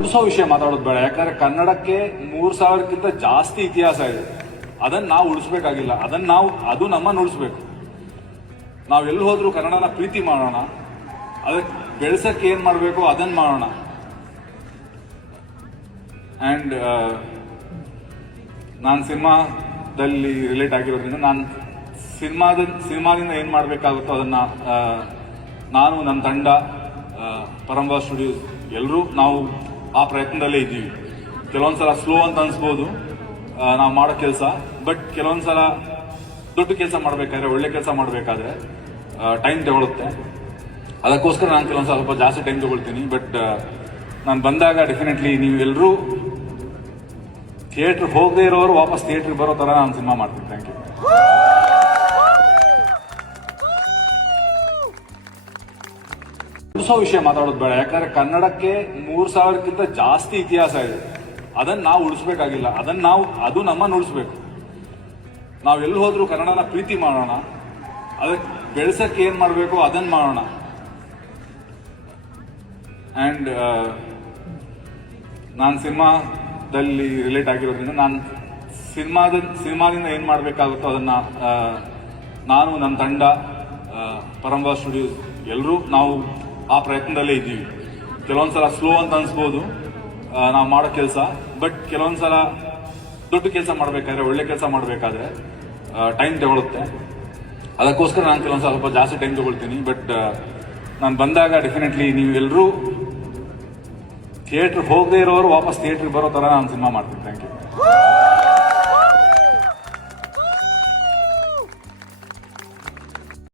ಉಳಿಸೋ ವಿಷಯ ಮಾತಾಡೋದು ಬೇಡ. ಯಾಕಂದ್ರೆ ಕನ್ನಡಕ್ಕೆ ಮೂರ್ ಸಾವಿರಕ್ಕಿಂತ ಜಾಸ್ತಿ ಇತಿಹಾಸ ಇದೆ. ಅದನ್ನ ನಾವು ಉಳಿಸ್ಬೇಕಾಗಿಲ್ಲ. ಅದನ್ನ ನಾವು, ಅದು ನಮ್ಮನ್ನು ಉಳಿಸ್ಬೇಕು. ನಾವು ಎಲ್ಲಿ ಹೋದ್ರೂ ಕನ್ನಡನ ಪ್ರೀತಿ ಮಾಡೋಣ. ಅದಕ್ಕೆ ಬೆಳೆಸಕ್ಕೆ ಏನ್ ಮಾಡಬೇಕು ಅದನ್ನ ಮಾಡೋಣ. ಅಂಡ್ ನಾನು ಸಿನಿಮಾದಲ್ಲಿ ರಿಲೇಟ್ ಆಗಿರೋದ್ರಿಂದ ನಾನು ಸಿನಿಮಾದ, ಸಿನಿಮಾದಿಂದ ಏನು ಮಾಡಬೇಕಾಗುತ್ತೋ ಅದನ್ನ ನಾನು ನನ್ನ ತಂಡ ಪರಂಬ ಸ್ಟುಡಿಯೋಸ್ ಎಲ್ಲರೂ ನಾವು ಆ ಪ್ರಯತ್ನದಲ್ಲೇ ಇದ್ದೀವಿ. ಕೆಲವೊಂದ್ಸಲ ಸ್ಲೋ ಅಂತ ಅನಿಸ್ಬೋದು. ನಾವು ಮಾಡೋ ಕೆಲಸ. ಬಟ್ ಕೆಲವೊಂದ್ಸಲ ದೊಡ್ಡ ಕೆಲಸ ಮಾಡಬೇಕಾದ್ರೆ, ಒಳ್ಳೆ ಕೆಲಸ ಮಾಡಬೇಕಾದ್ರೆ ಟೈಮ್ ತಗೊಳುತ್ತೆ. ಅದಕ್ಕೋಸ್ಕರ ನಾನು ಕೆಲವೊಂದು ಸ್ವಲ್ಪ ಜಾಸ್ತಿ ಟೈಮ್ ತಗೊಳ್ತೀನಿ. ಬಟ್ ನಾನು ಬಂದಾಗ ಡೆಫಿನೆಟ್ಲಿ ನೀವು ಎಲ್ಲರೂ ಥಿಯೇಟ್ರ್ ಹೋಗದೇ ಇರೋರು ವಾಪಸ್ ಥಿಯೇಟ್ರಿಗೆ ಬರೋ ಥರ ನಾನು ಸಿನಿಮಾ ಮಾಡ್ತೀನಿ. ಥ್ಯಾಂಕ್ ಯು ಉಳಿಸೋ ವಿಷಯ ಮಾತಾಡೋದು ಬೇಡ. ಯಾಕಂದ್ರೆ ಕನ್ನಡಕ್ಕೆ ಮೂರ್ ಸಾವಿರಕ್ಕಿಂತ ಜಾಸ್ತಿ ಇತಿಹಾಸ ಇದೆ. ಅದನ್ನ ನಾವು ಉಳಿಸ್ಬೇಕಾಗಿಲ್ಲ. ಅದನ್ನ ನಾವು, ಅದು ನಮ್ಮನ್ನು ಉಳಿಸ್ಬೇಕು. ನಾವು ಎಲ್ಲಿ ಹೋದ್ರೂ ಕನ್ನಡನ ಪ್ರೀತಿ ಮಾಡೋಣ. ಅದಕ್ಕೆ ಬೆಳೆಸಕ್ಕೆ ಏನ್ ಮಾಡಬೇಕು ಅದನ್ನ ಮಾಡೋಣ. ಅಂಡ್ ನಾನು ಸಿನಿಮಾದಲ್ಲಿ ರಿಲೇಟ್ ಆಗಿರೋದ್ರಿಂದ ನಾನು ಸಿನಿಮಾದ, ಸಿನಿಮಾದಿಂದ ಏನು ಮಾಡಬೇಕಾಗುತ್ತೋ ಅದನ್ನ ನಾನು ನನ್ನ ತಂಡ ಪರಂಬಾ ಸ್ಟುಡಿಯೋಸ್ ಎಲ್ಲರೂ ನಾವು ಆ ಪ್ರಯತ್ನದಲ್ಲೇ ಇದ್ದೀವಿ. ಕೆಲವೊಂದ್ಸಲ ಸ್ಲೋ ಅಂತ ಅನ್ಸ್ಬೋದು. ನಾವು ಮಾಡೋ ಕೆಲಸ. ಬಟ್ ಕೆಲವೊಂದ್ಸಲ ದೊಡ್ಡ ಕೆಲಸ ಮಾಡಬೇಕಾದ್ರೆ, ಒಳ್ಳೆ ಕೆಲಸ ಮಾಡಬೇಕಾದ್ರೆ ಟೈಮ್ ತಗೊಳುತ್ತೆ. ಅದಕ್ಕೋಸ್ಕರ ನಾನು ಕೆಲವೊಂದು ಸ್ವಲ್ಪ ಜಾಸ್ತಿ ಟೈಮ್ ತಗೊಳ್ತೀನಿ. ಬಟ್ ನಾನು ಬಂದಾಗ ಡೆಫಿನೆಟ್ಲಿ ನೀವು ಎಲ್ಲರೂ ಥಿಯೇಟ್ರ್ ಹೋಗದೆ ಇರೋರು ವಾಪಸ್ ಥಿಯೇಟ್ರಿಗೆ ಬರೋ ಥರ ನಾನು ಸಿನಿಮಾ ಮಾಡ್ತೀನಿ. Thank you